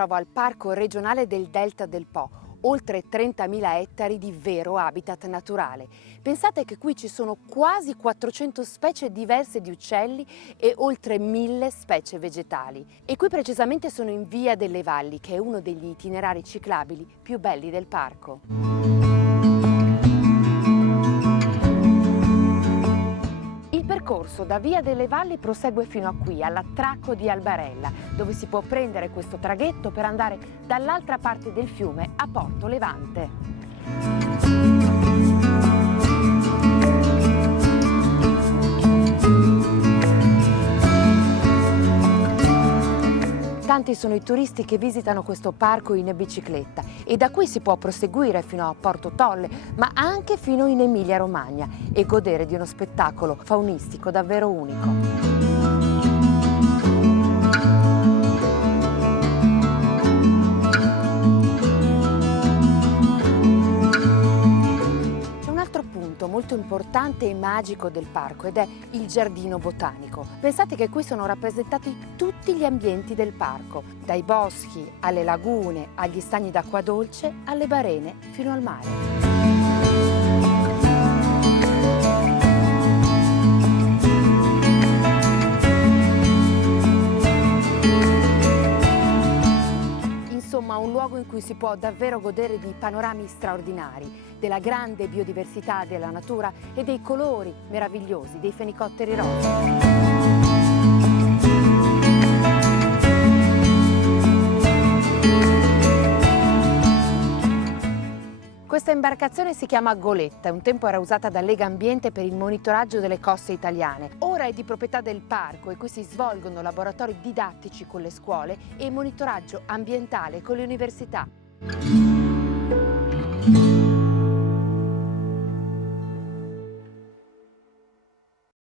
trovo al Parco regionale del Delta del Po, oltre 30.000 ettari di vero habitat naturale. Pensate che qui ci sono quasi 400 specie diverse di uccelli e oltre 1.000 specie vegetali. E qui precisamente sono in Via delle Valli, che è uno degli itinerari ciclabili più belli del parco. Il percorso da Via delle Valli prosegue fino a qui, all'attracco di Albarella, dove si può prendere questo traghetto per andare dall'altra parte del fiume a Porto Levante. Tanti sono i turisti che visitano questo parco in bicicletta e da qui si può proseguire fino a Porto Tolle, ma anche fino in Emilia-Romagna e godere di uno spettacolo faunistico davvero unico. Molto importante e magico del parco ed è il giardino botanico. Pensate che qui sono rappresentati tutti gli ambienti del parco, dai boschi alle lagune, agli stagni d'acqua dolce, alle barene fino al mare. Insomma, un luogo in cui si può davvero godere di panorami straordinari, della grande biodiversità della natura e dei colori meravigliosi dei fenicotteri rosa. Questa imbarcazione si chiama Goletta, un tempo era usata da Legambiente per il monitoraggio delle coste italiane. Ora è di proprietà del parco e qui si svolgono laboratori didattici con le scuole e monitoraggio ambientale con le università.